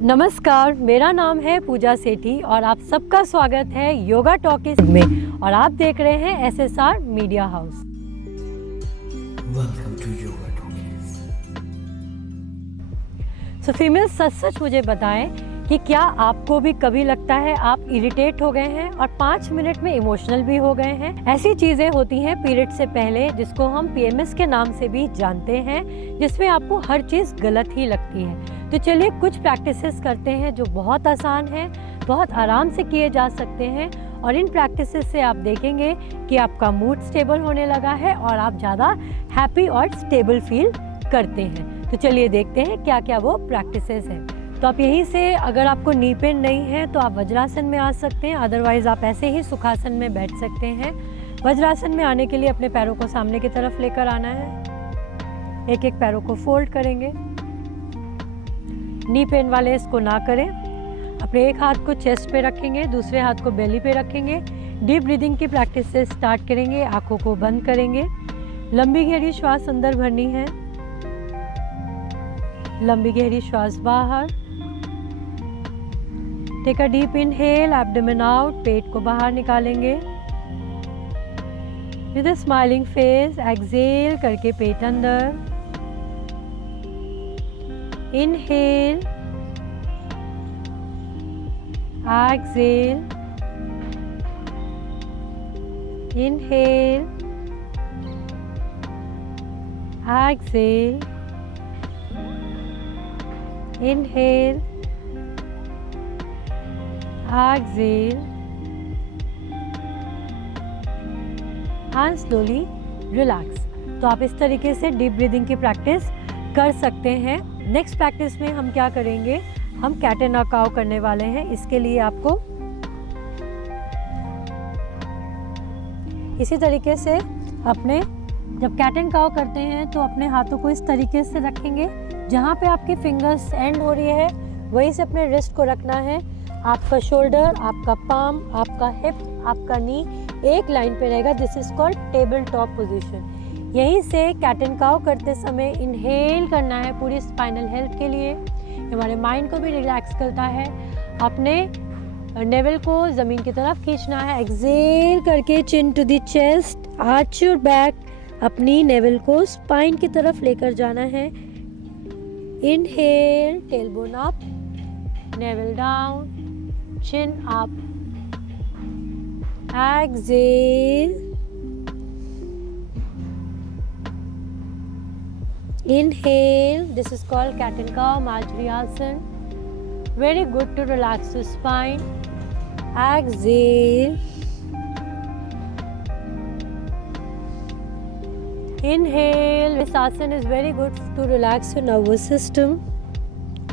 नमस्कार, मेरा नाम है पूजा सेठी और आप सबका स्वागत है योगा टॉकीज में और आप देख रहे हैं SSR media house. Welcome to Yoga Talkies. So female such मुझे बताएं कि क्या आपको भी कभी लगता है आप इरिटेट हो गए हैं और 5 मिनट में इमोशनल भी हो गए हैं। ऐसी चीजें होती हैं पीरियड से पहले जिसको हम पीएमएस के नाम से भी जानते हैं, जिसमें आपको हर चीज गलत ही लगती है। तो चलिए कुछ प्रैक्टिसेस करते हैं जो बहुत आसान है, बहुत आराम से किए जा सकते हैं और इन प्रैक्टिसेस से आप देखेंगे कि आपका मूड स्टेबल होने लगा है और आप ज़्यादा हैप्पी और स्टेबल फील करते हैं। तो चलिए देखते हैं क्या क्या वो प्रैक्टिसेस हैं। तो आप यहीं से, अगर आपको नी पेन नहीं है तो आप वज्रासन में आ सकते हैं, अदरवाइज़ आप ऐसे ही सुखासन में बैठ सकते हैं। वज्रासन में आने के लिए अपने पैरों को सामने की तरफ लेकर आना है। एक एक पैरों को फोल्ड करेंगे। नी पेन वाले इसको ना करें। अपने एक हाथ को चेस्ट पे रखेंगे, दूसरे हाथ को बेली पे रखेंगे। डीप ब्रीदिंग की प्रैक्टिस से स्टार्ट करेंगे। आंखों को बंद करेंगे। लंबी गहरी श्वास अंदर भरनी है, लंबी गहरी श्वास बाहर। Take a deep inhale, abdomen out, पेट को बाहर निकालेंगे। With a smiling face exhale करके पेट अंदर। Inhale, exhale, inhale, exhale, inhale, exhale and slowly relax. तो आप इस तरीके से डीप ब्रीदिंग की प्रैक्टिस कर सकते हैं। नेक्स्ट प्रैक्टिस में हम क्या करेंगे, हम कैट एंड काउ करने वाले हैं। इसके लिए आपको इसी तरीके से अपने, जब कैट एंड काउ करते हैं तो अपने हाथों को इस तरीके से रखेंगे। जहाँ पे आपकी फिंगर्स एंड हो रही है वहीं से अपने रिस्ट को रखना है। आपका शोल्डर, आपका पाम, आपका हिप, आपका नी एक लाइन पे रहेगा। This is called table top position. यहीं से कैट एंड काउ करते समय इनहेल करना है पूरी स्पाइनल हेल्थ के लिए। हमारे माइंड को भी रिलैक्स करता है। अपने नेवल को ज़मीन की तरफ खींचना है। एक्सहेल करके chin to the chest, arch your back. अपनी नेवल को स्पाइन की तरफ लेकर जाना है। Inhale, tailbone up, navel down, chin up. Exhale. Inhale. This is called cat and cow, Majriyasana. Very good to relax the spine. Exhale. Inhale. This asana is very good to relax your nervous system,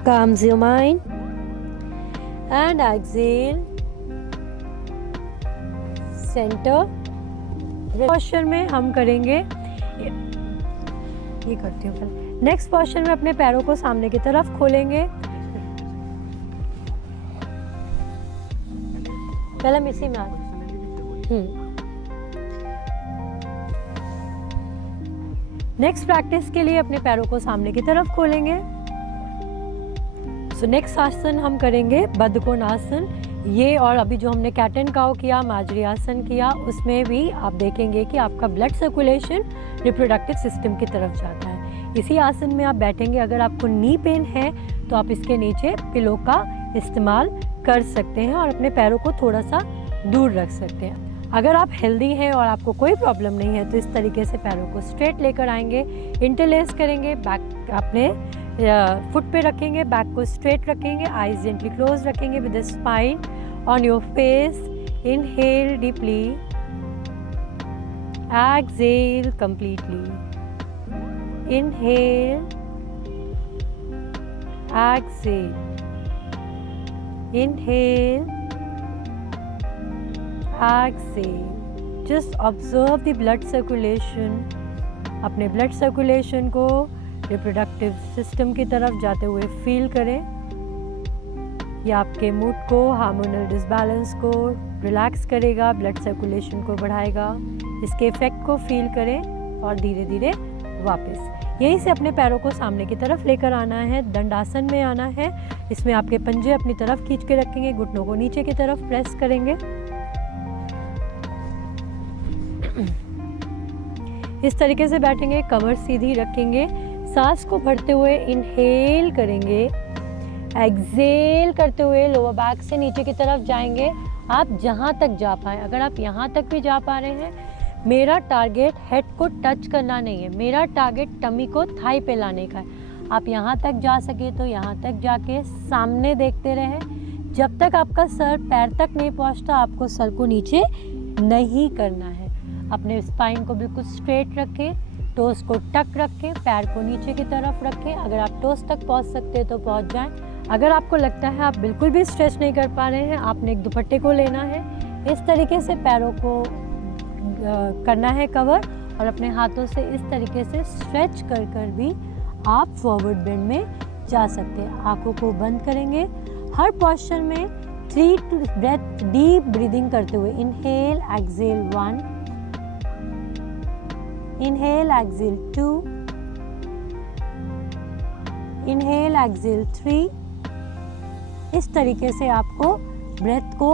calms your mind. And exhale, center posture में हम करेंगे, ये करती हूँ पहले। Next posture में अपने पैरों को सामने की तरफ खोलेंगे। पहले हम इसी में नेक्स्ट प्रैक्टिस के लिए अपने पैरों को सामने की तरफ खोलेंगे। सो नेक्स्ट आसन हम करेंगे बद्धकोणासन। ये और अभी जो हमने कैट एंड काउ किया, माजरी आसन किया, उसमें भी आप देखेंगे कि आपका ब्लड सर्कुलेशन रिप्रोडक्टिव सिस्टम की तरफ जाता है। इसी आसन में आप बैठेंगे। अगर आपको नी पेन है तो आप इसके नीचे पिलो का इस्तेमाल कर सकते हैं और अपने पैरों को थोड़ा सा दूर रख सकते हैं। अगर आप हेल्दी हैं और आपको कोई प्रॉब्लम नहीं है तो इस तरीके से पैरों को स्ट्रेट लेकर आएंगे, इंटरलेस करेंगे, बैक अपने फुट पे रखेंगे, बैक को स्ट्रेट रखेंगे, आईज जेंटली क्लोज रखेंगे with the spine on your face. Inhale deeply, exhale completely. Inhale, exhale, inhale, exhale. Just observe the blood circulation. अपने ब्लड सर्कुलेशन को रिप्रोडक्टिव सिस्टम की तरफ जाते हुए फील करें। ये आपके मूड को, हार्मोनल डिसबैलेंस को रिलैक्स करेगा, ब्लड सर्कुलेशन को बढ़ाएगा। इसके इफेक्ट को फील करें और धीरे धीरे वापस यहीं से अपने पैरों को सामने की तरफ लेकर आना है, दंडासन में आना है। इसमें आपके पंजे अपनी तरफ खींच के रखेंगे, घुटनों को नीचे की तरफ प्रेस करेंगे। इस तरीके से बैठेंगे, कमर सीधी रखेंगे, सांस को भरते हुए इनहेल करेंगे, एक्सेल करते हुए लोअर बैक से नीचे की तरफ जाएंगे, आप जहां तक जा पाए। अगर आप यहां तक भी जा पा रहे हैं, मेरा टारगेट हेड को टच करना नहीं है, मेरा टारगेट टमी को थाई पे लाने का है। आप यहां तक जा सके तो यहां तक जाके सामने देखते रहें। जब तक आपका सर पैर तक नहीं पहुंचता, आपको सर को नीचे नहीं करना है। अपने स्पाइन को बिल्कुल स्ट्रेट रखें, टोस को टक रखें, पैर को नीचे की तरफ रखें। अगर आप टोस तक पहुंच सकते हैं तो पहुंच जाएं। अगर आपको लगता है आप बिल्कुल भी स्ट्रेच नहीं कर पा रहे हैं, आपने एक दुपट्टे को लेना है, इस तरीके से पैरों को करना है कवर, और अपने हाथों से इस तरीके से स्ट्रेच कर कर भी आप फॉरवर्ड बेंड में जा सकते हैं। आंखों को बंद करेंगे। हर पोस्चर में 3 ब्रेथ डीप ब्रीदिंग करते हुए inhale exhale 1, inhale exhale 2, inhale exhale 3। इस तरीके से आपको ब्रेथ को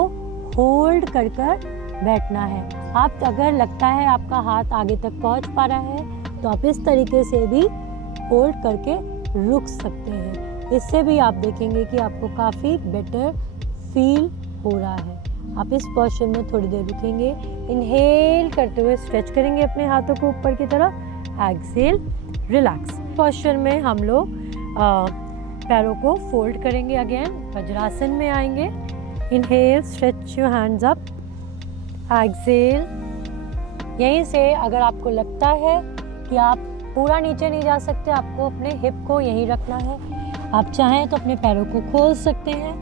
होल्ड कर कर बैठना है। आप अगर लगता है आपका हाथ आगे तक पहुंच पा रहा है तो आप इस तरीके से भी होल्ड करके रुक सकते हैं। इससे भी आप देखेंगे कि आपको काफ़ी बेटर फील हो रहा है। आप इस पोस्चर में थोड़ी देर रुकेंगे, इनहेल करते हुए स्ट्रेच करेंगे अपने हाथों को ऊपर की तरफ, एक्सहेल रिलैक्स। पोस्चर में हम लोग पैरों को फोल्ड करेंगे, अगेन वज्रासन में आएंगे। Inhale, stretch your hands up, exhale. यहीं से अगर आपको लगता है कि आप पूरा नीचे नहीं जा सकते, आपको अपने हिप को यहीं रखना है। आप चाहें तो अपने पैरों को खोल सकते हैं।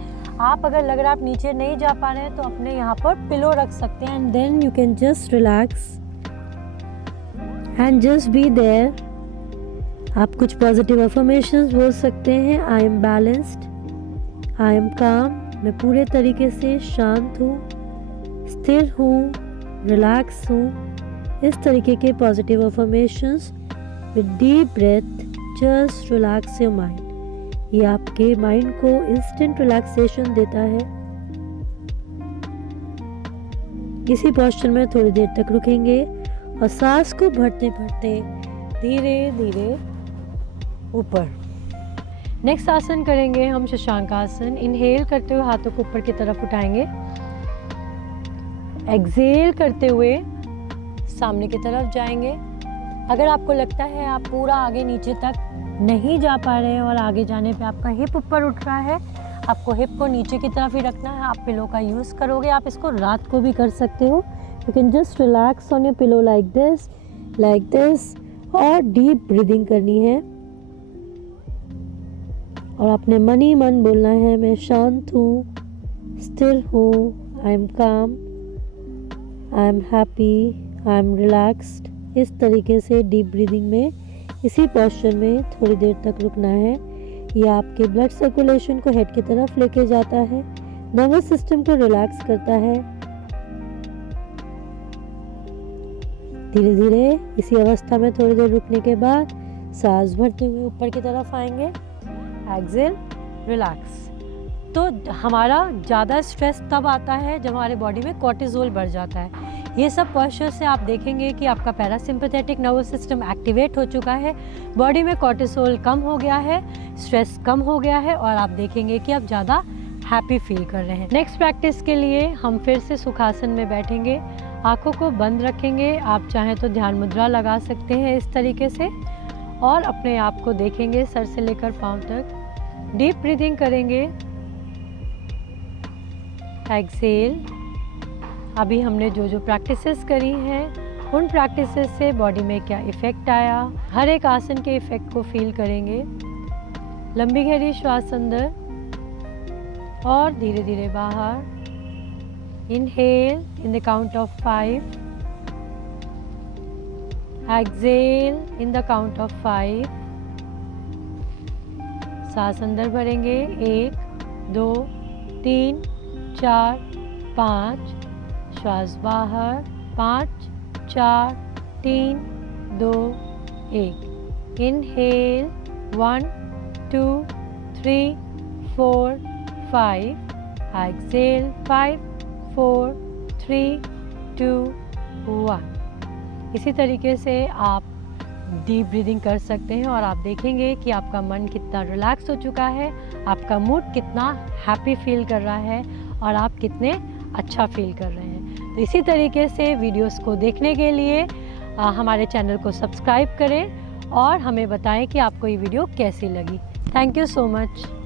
आप अगर लग रहा है आप नीचे नहीं जा पा रहे हैं तो अपने यहाँ पर पिलो रख सकते हैं, and then you can just relax and just be there. आप कुछ पॉजिटिव अफर्मेशंस बोल सकते हैं। I am balanced, I am calm, मैं पूरे तरीके से शांत हूँ, स्थिर हूँ, रिलैक्स हूँ। इस तरीके के positive affirmations with deep breath just relax your mind. ये आपके माइंड को इंस्टेंट रिलैक्सेशन देता है। इसी पोस्चर में थोड़ी देर तक रुकेंगे और सांस को भरते भरते धीरे धीरे ऊपर। नेक्स्ट आसन करेंगे हम शशांक आसन। इनहेल करते हुए हाथों को ऊपर की तरफ उठाएंगे, एक्सहेल करते हुए सामने की तरफ जाएंगे। अगर आपको लगता है आप पूरा आगे नीचे तक नहीं जा पा रहे हैं और आगे जाने पे आपका हिप ऊपर उठ रहा है, आपको हिप को नीचे की तरफ ही रखना है। आप पिलो का यूज़ करोगे, आप इसको रात को भी कर सकते हो। You can just relax on your pillow like this, और डीप ब्रीदिंग करनी है और अपने मन ही मन बोलना है, मैं शांत हूँ, स्थिर हूँ, आई एम काम, I am happy, I am relaxed. इस तरीके से डीप ब्रीदिंग में इसी पोस्चर में थोड़ी देर तक रुकना है। ये आपके ब्लड सर्कुलेशन को हेड की तरफ लेके जाता है, नर्वस सिस्टम को रिलैक्स करता है। धीरे धीरे इसी अवस्था में थोड़ी देर रुकने के बाद सांस भरते हुए ऊपर की तरफ आएंगे, एक्सहेल, रिलैक्स। तो हमारा ज़्यादा स्ट्रेस तब आता है जब हमारे बॉडी में कॉर्टिसोल बढ़ जाता है। ये सब पोस्चर से आप देखेंगे कि आपका पैरासिम्पैथेटिक नर्वस सिस्टम एक्टिवेट हो चुका है, बॉडी में कॉर्टिसोल कम हो गया है, स्ट्रेस कम हो गया है, और आप देखेंगे कि आप ज़्यादा हैप्पी फील कर रहे हैं। नेक्स्ट प्रैक्टिस के लिए हम फिर से सुखासन में बैठेंगे, आंखों को बंद रखेंगे। आप चाहें तो ध्यान मुद्रा लगा सकते हैं इस तरीके से, और अपने आप को देखेंगे सर से लेकर पाँव तक। डीप ब्रीदिंग करेंगे, एक्सहेल। अभी हमने जो जो प्रैक्टिसेस करी हैं उन प्रैक्टिसेस से बॉडी में क्या इफ़ेक्ट आया, हर एक आसन के इफ़ेक्ट को फील करेंगे। लंबी गहरी श्वास अंदर और धीरे धीरे बाहर। Inhale in the count of 5, exhale in the count of 5। सांस अंदर भरेंगे, 1, 2, 3, 4, 5। श्वास बाहर, 5, 4, 3, 2, 1। Inhale 1, 2, 3, 4, 5. Exhale 5, 4, 3, 2, 1. इसी तरीके से आप डीप ब्रीदिंग कर सकते हैं और आप देखेंगे कि आपका मन कितना रिलैक्स हो चुका है, आपका मूड कितना हैप्पी फील कर रहा है और आप कितने अच्छा फील कर रहे हैं। तो इसी तरीके से वीडियोस को देखने के लिए हमारे चैनल को सब्सक्राइब करें और हमें बताएं कि आपको ये वीडियो कैसी लगी। Thank you so much.